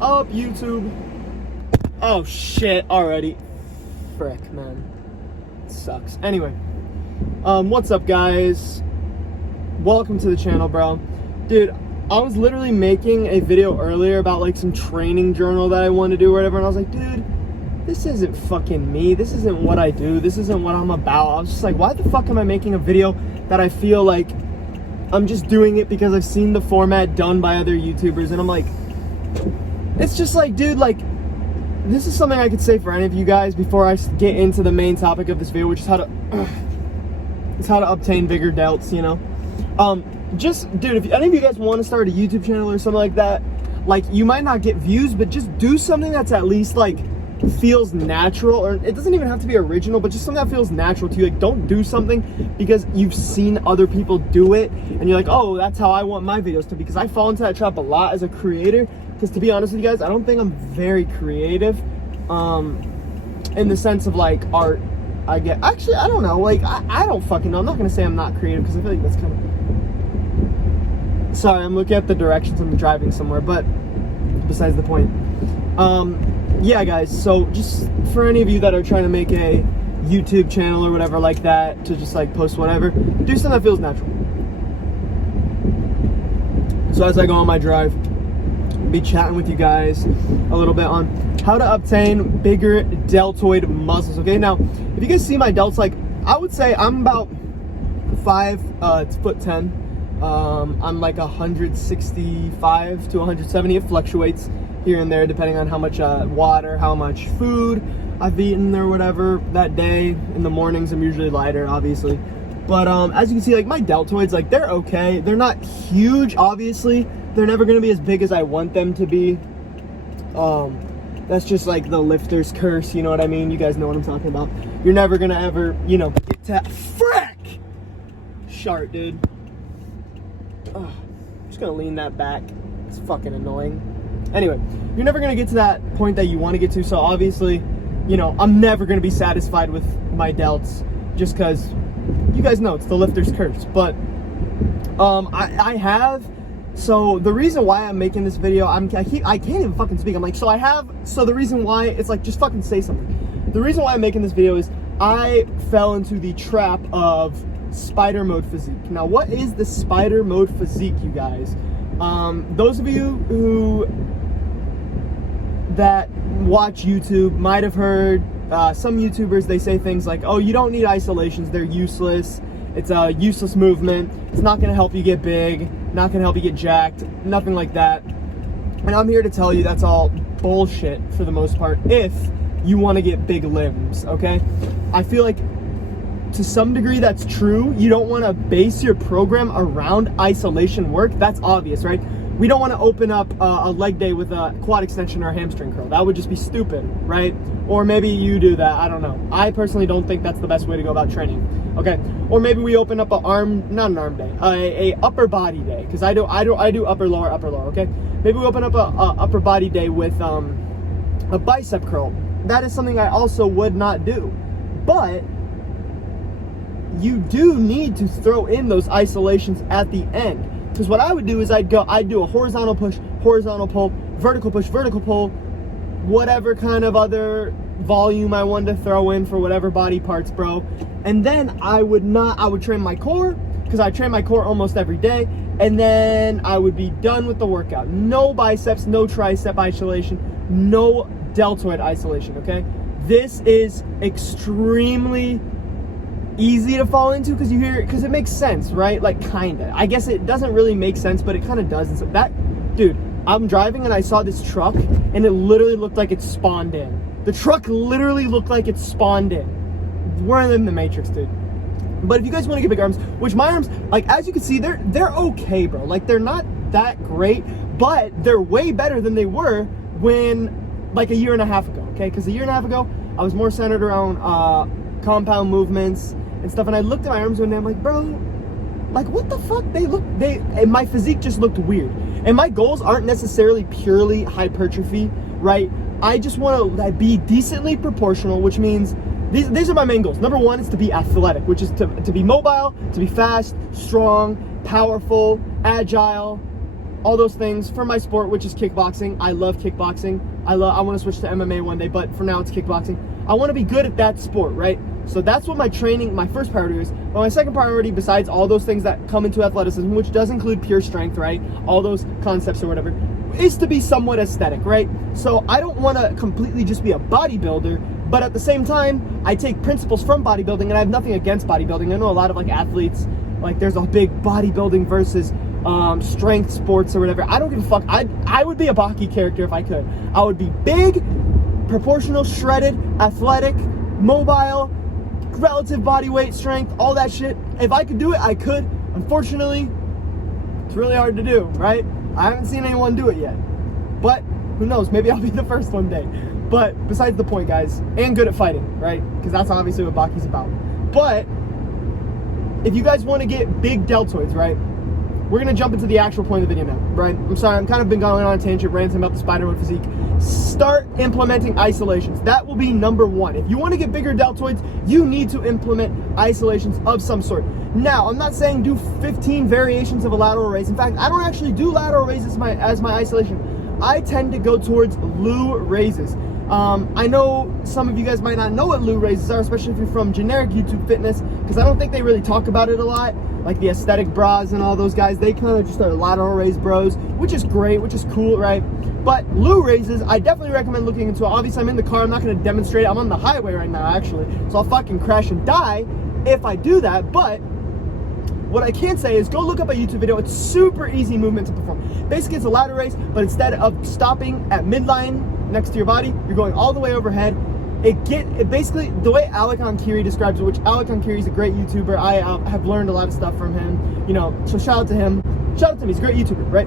up, YouTube? Oh shit, already. Frick, man. It sucks. Anyway, what's up, guys? Welcome to the channel, bro. Dude, I was literally making a video earlier about like some training journal that I wanted to do or whatever, and I was like, dude, this isn't fucking me. This isn't what I do. This isn't what I'm about. I was just like, why the fuck am I making a video that I feel like I'm just doing it because I've seen the format done by other YouTubers? And I'm like, it's just like, dude, like, this is something I could say for any of you guys before I get into the main topic of this video, which is how to obtain bigger delts, you know? Just, dude, if any of you guys want to start a YouTube channel or something like that, like, you might not get views, but just do something that's at least, like, feels natural, or it doesn't even have to be original, but just something that feels natural to you. Like, don't do something because you've seen other people do it and you're like, oh, that's how I want my videos to be. Because I fall into that trap a lot as a creator, because to be honest with you guys, I don't think I'm very creative in the sense of like art. I don't know, like I don't fucking know. I'm not gonna say I'm not creative because I feel like that's kind of, sorry, I'm looking at the directions. I'm driving somewhere, but besides the point. Yeah, guys, so just for any of you that are trying to make a YouTube channel or whatever like that, to just like post whatever, do something that feels natural. So as I go on my drive, I'll be chatting with you guys a little bit on how to obtain bigger deltoid muscles. Okay, now if you guys see my delts, like, I would say I'm about 5'10". I'm like 165 to 170. It fluctuates here and there depending on how much water, how much food I've eaten or whatever that day. In the mornings I'm usually lighter, obviously, but as you can see, like, my deltoids, like, they're okay. They're not huge, obviously. They're never gonna be as big as I want them to be. That's just like the lifter's curse, you know what I mean? You guys know what I'm talking about. You're never gonna ever, you know, get to frick shart, dude. Ugh, I'm just gonna lean that back. It's fucking annoying. Anyway, you're never gonna get to that point that you want to get to, so obviously, you know, I'm never gonna be satisfied with my delts, just because you guys know it's the lifter's curse. But I have, so the reason why I'm making this video, I can't even fucking speak. I'm like, so the reason why, it's like, just fucking say something. The reason why I'm making this video is I fell into the trap of spider mode physique. Now, what is the spider mode physique, you guys? Those of you that watch YouTube might have heard some YouTubers, they say things like, oh, you don't need isolations, they're useless, it's a useless movement, it's not going to help you get big, not going to help you get jacked, nothing like that. And I'm here to tell you that's all bullshit for the most part if you want to get big limbs, okay? I feel like to some degree that's true. You don't want to base your program around isolation work. That's obvious, right? We don't want to open up a leg day with a quad extension or a hamstring curl. That would just be stupid, right? Or maybe you do that, I don't know. I personally don't think that's the best way to go about training, okay? Or maybe we open up not an arm day, a upper body day, because I do upper lower, okay? Maybe we open up a upper body day with a bicep curl. That is something I also would not do, but you do need to throw in those isolations at the end. Because what I would do is I'd do a horizontal push, horizontal pull, vertical push, vertical pull, whatever kind of other volume I wanted to throw in for whatever body parts, bro. And then I would train my core, because I train my core almost every day, and then I would be done with the workout. No biceps, no tricep isolation, no deltoid isolation, okay? This is extremely easy to fall into because it makes sense, right? Like, kinda. I guess it doesn't really make sense, but it kind of does. And so that, dude, I'm driving and I saw this truck and it literally looked like it spawned in. The truck literally looked like it spawned in. We're in the Matrix, dude. But if you guys want to get big arms, which my arms, like, as you can see, they're okay, bro. Like, they're not that great, but they're way better than they were when, like, a year and a half ago, okay? Because a year and a half ago, I was more centered around compound movements and stuff, and I looked at my arms one day, I'm like, bro, like, what the fuck? And my physique just looked weird. And my goals aren't necessarily purely hypertrophy, right? I just want to be decently proportional, which means these are my main goals. Number one is to be athletic, which is to be mobile, to be fast, strong, powerful, agile, all those things for my sport, which is kickboxing. I love kickboxing. I want to switch to MMA one day, but for now it's kickboxing. I want to be good at that sport, right? So that's what my first priority is. But my second priority, besides all those things that come into athleticism, which does include pure strength, right? All those concepts or whatever, is to be somewhat aesthetic, right? So I don't want to completely just be a bodybuilder, but at the same time, I take principles from bodybuilding, and I have nothing against bodybuilding. I know a lot of like athletes, like there's a big bodybuilding versus strength sports or whatever. I don't give a fuck. I would be a Baki character if I could. I would be big, proportional, shredded, athletic, mobile, relative body weight, strength, all that shit. If I could do it, I could. Unfortunately, it's really hard to do, right? I haven't seen anyone do it yet. But who knows? Maybe I'll be the first one day. But besides the point, guys, and good at fighting, right? Because that's obviously what Baki's about. But if you guys want to get big deltoids, right? We're going to jump into the actual point of the video now, right? I'm sorry, I'm kind of been going on a tangent, ranting about the Spider-Man physique. Start implementing isolations. That will be number one. If you want to get bigger deltoids, you need to implement isolations of some sort. Now, I'm not saying do 15 variations of a lateral raise. In fact, I don't actually do lateral raises as my isolation. I tend to go towards Lou raises. I know some of you guys might not know what Lou raises are, especially if you're from generic YouTube fitness, because I don't think they really talk about it a lot. Like the aesthetic bras and all those guys, they kind of just are lateral raise bros, which is great, which is cool, right? But Lou raises, I definitely recommend looking into it. Obviously, I'm in the car, I'm not going to demonstrate. I'm on the highway right now, actually, so I'll fucking crash and die if I do that. But what I can say is go look up a YouTube video. It's super easy movement to perform. Basically, it's a lateral raise, but instead of stopping at midline next to your body, you're going all the way overhead. It basically, the way Alec Ankiri describes it, which Alec Ankiri is a great YouTuber. I have learned a lot of stuff from him, you know, so shout out to him. Shout out to him, he's a great YouTuber, right?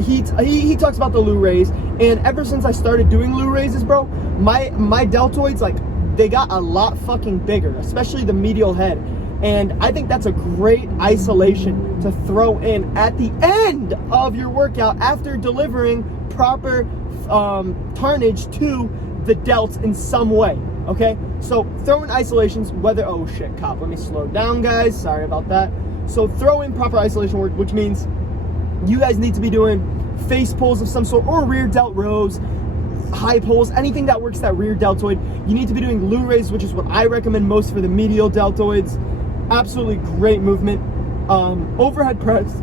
He talks about the Lou raise, and ever since I started doing Lou raises, bro, my deltoids, like, they got a lot fucking bigger, especially the medial head. And I think that's a great isolation to throw in at the end of your workout after delivering proper tonnage to the delts in some way, okay? So throw in isolations, oh shit, cop, let me slow down, guys, sorry about that. So throw in proper isolation work, which means you guys need to be doing face pulls of some sort, or rear delt rows, high pulls, anything that works that rear deltoid. You need to be doing Lou raises, which is what I recommend most for the medial deltoids. Absolutely great movement. Overhead press.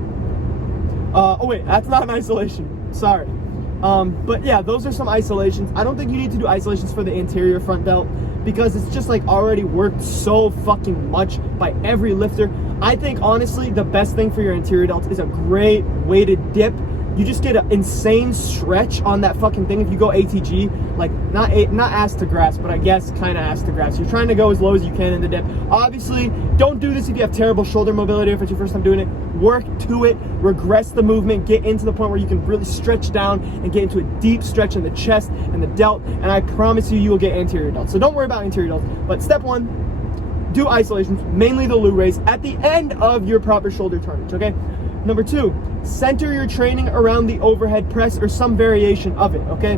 Oh wait, that's not an isolation, sorry. But yeah, those are some isolations. I don't think you need to do isolations for the anterior front delt, because it's just like already worked so fucking much by every lifter. I think honestly the best thing for your anterior delt is a great weighted dip. You just get an insane stretch on that fucking thing if you go ATG, like not ass to grass, but I guess kind of ass to grass. You're trying to go as low as you can in the dip. Obviously, don't do this if you have terrible shoulder mobility, if it's your first time doing it. Work to it, regress the movement, get into the point where you can really stretch down and get into a deep stretch in the chest and the delt, and I promise you, you will get anterior delt. So don't worry about anterior delt. But step one, do isolations, mainly the Lou raise, at the end of your proper shoulder tonnage, okay? Number two, center your training around the overhead press or some variation of it, okay?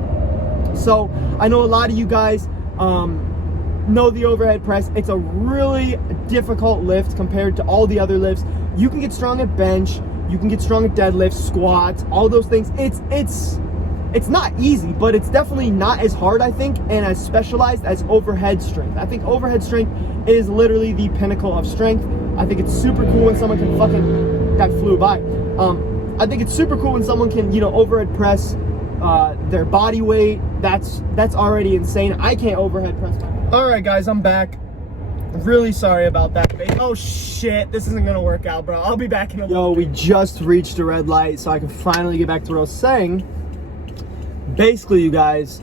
So I know a lot of you guys know the overhead press. It's a really difficult lift compared to all the other lifts. You can get strong at bench, you can get strong at deadlifts, squats, all those things. It's not easy, but it's definitely not as hard, I think, and as specialized as overhead strength. I think overhead strength is literally the pinnacle of strength. I think it's super cool when someone can that flew by. I think it's super cool when someone can, you know, overhead press their body weight. That's already insane. I can't overhead press. All right, guys, I'm back. Really sorry about that. Oh shit, this isn't gonna work out, bro. I'll be back in a little bit. We just reached a red light, so I can finally get back to what I was saying. Basically, you guys,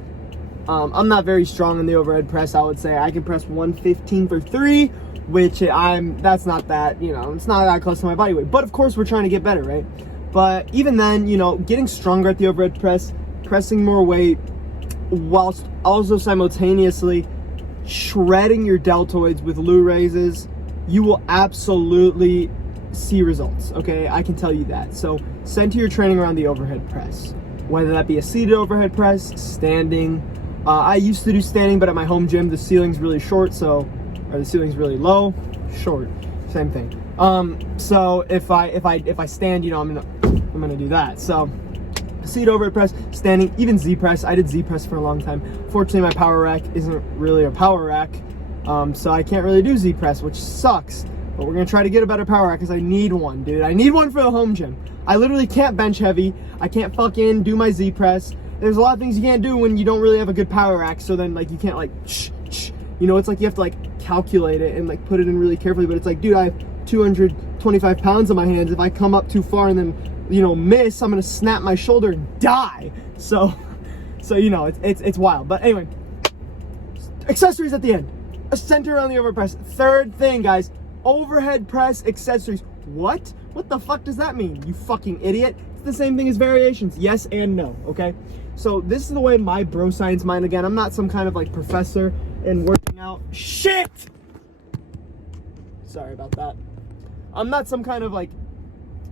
I'm not very strong in the overhead press. I would say I can press 115 for 3, which that's not that, you know, it's not that close to my body weight. But of course, we're trying to get better, right? But even then, you know, getting stronger at the overhead press, pressing more weight, whilst also simultaneously shredding your deltoids with Lou raises, you will absolutely see results, okay? I can tell you that. So center your training around the overhead press, whether that be a seated overhead press, standing. I used to do standing, but at my home gym, the ceiling's really short, or the ceiling's really low, short, same thing. So if I stand, you know, I'm in I'm gonna do that. So seated overhead press, standing, even Z press. I did Z press for a long time. Fortunately, my power rack isn't really a power rack, so I can't really do Z press, which sucks. But we're gonna try to get a better power rack because I need one, dude. I need one for the home gym. I literally can't bench heavy. I can't fucking do my Z press. There's a lot of things you can't do when you don't really have a good power rack. So then, like, you can't, like, you know, it's like you have to, like, calculate it and, like, put it in really carefully. But it's like, dude, I have 225 pounds on my hands. If I come up too far and then, you know, miss, I'm gonna snap my shoulder and die. So you know, it's wild. But anyway, accessories at the end. A center around the overhead press. Third thing, guys, overhead press accessories. What the fuck does that mean, you fucking idiot? It's the same thing as variations. Yes and no, okay? So this is the way my bro science mind, again, I'm not some kind of like professor in working out. Shit! Sorry about that. I'm not some kind of like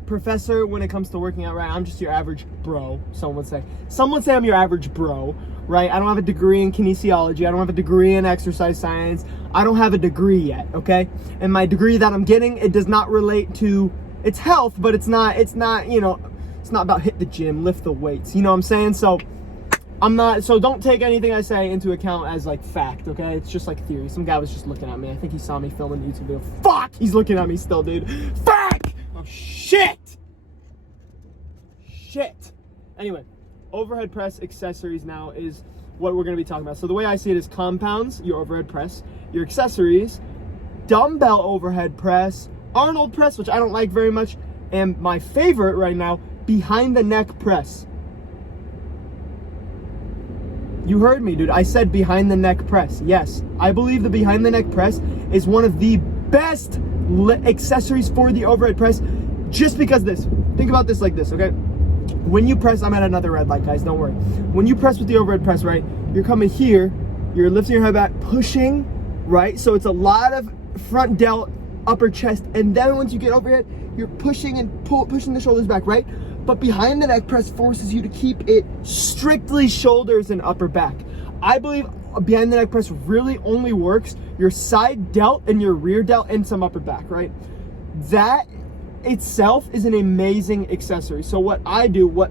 professor when it comes to working out, right? I'm just your average bro, some would say. Some would say I'm your average bro, right? I don't have a degree in kinesiology. I don't have a degree in exercise science. I don't have a degree yet, okay? And my degree that I'm getting, it does not relate to, it's health, but it's not, you know, it's not about hit the gym, lift the weights, you know what I'm saying? So don't take anything I say into account as like fact, okay? It's just like theory. Some guy was just looking at me. I think he saw me filming a YouTube video. Fuck! He's looking at me still, dude. Fuck! Oh, shit! Shit! Anyway, overhead press accessories now is what we're going to be talking about. So the way I see it is compounds, your overhead press, your accessories, dumbbell overhead press, Arnold press, which I don't like very much, and my favorite right now, behind the neck press. You heard me, dude. I said behind the neck press. Yes, I believe the behind the neck press is one of the best accessories for the overhead press, just because this. Think about this like this, okay? When you press, I'm at another red light, guys, don't worry. When you press with the overhead press, right, you're coming here, you're lifting your head back, pushing, right? So it's a lot of front delt, upper chest, and then once you get overhead, you're pushing and pushing the shoulders back, right? But behind the neck press forces you to keep it strictly shoulders and upper back. I believe behind the neck press really only works your side delt and your rear delt and some upper back, right? That itself is an amazing accessory. So what I do, what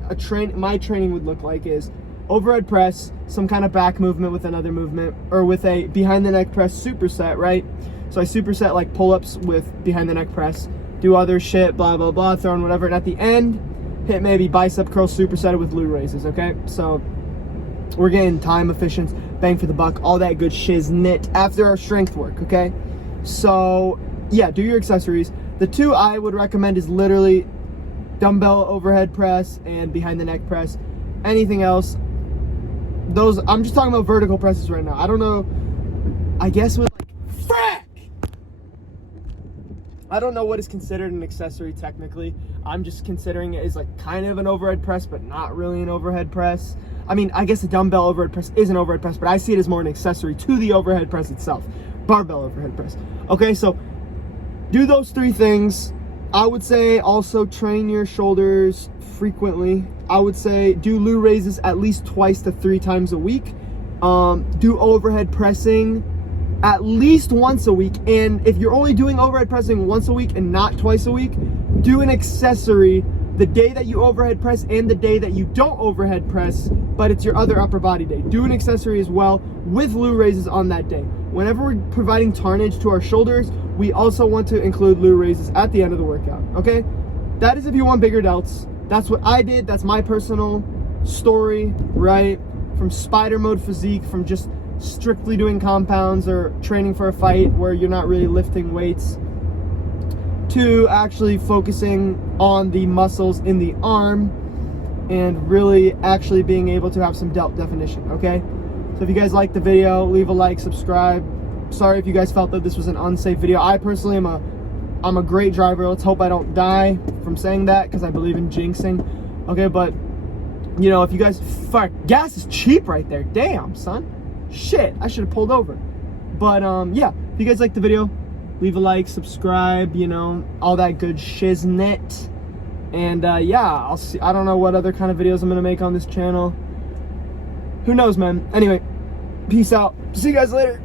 my training would look like is overhead press, some kind of back movement with another movement, or with a behind the neck press superset, right? So I superset like pull-ups with behind the neck press, do other shit, blah, blah, blah, throwing whatever, and at the end, hit maybe bicep curl supersetted with glute raises, okay? So we're getting time efficient, bang for the buck, all that good shiznit after our strength work, okay? So yeah, do your accessories. The two I would recommend is literally dumbbell overhead press and behind the neck press. Anything else, those, I'm just talking about vertical presses right now. I don't know, I guess with like, frack! I don't know what is considered an accessory technically. I'm just considering it as like kind of an overhead press, but not really an overhead press. I mean, I guess a dumbbell overhead press is an overhead press, but I see it as more an accessory to the overhead press itself. Barbell overhead press. Okay, so do those three things. I would say also train your shoulders frequently. I would say do glute raises at least 2 to 3 times a week. Do overhead pressing at least once a week. And if you're only doing overhead pressing once a week and not twice a week, do an accessory the day that you overhead press and the day that you don't overhead press, but it's your other upper body day. Do an accessory as well with glute raises on that day. Whenever we're providing tonnage to our shoulders, we also want to include glute raises at the end of the workout, okay? That is if you want bigger delts. That's what I did. That's my personal story, right? From spider mode physique, from just strictly doing compounds or training for a fight where you're not really lifting weights, to actually focusing on the muscles in the arm and really actually being able to have some delt definition, okay? So if you guys liked the video, leave a like, subscribe. Sorry if you guys felt that this was an unsafe video. I personally I'm a great driver. Let's hope I don't die from saying that, because I believe in jinxing. Okay, but you know, if you guys, fuck, gas is cheap right there. Damn, son. Shit, I should have pulled over. But yeah, if you guys liked the video, leave a like, subscribe, you know, all that good shiznit. And yeah, I'll see. I don't know what other kind of videos I'm gonna make on this channel. Who knows, man? Anyway, peace out. See you guys later.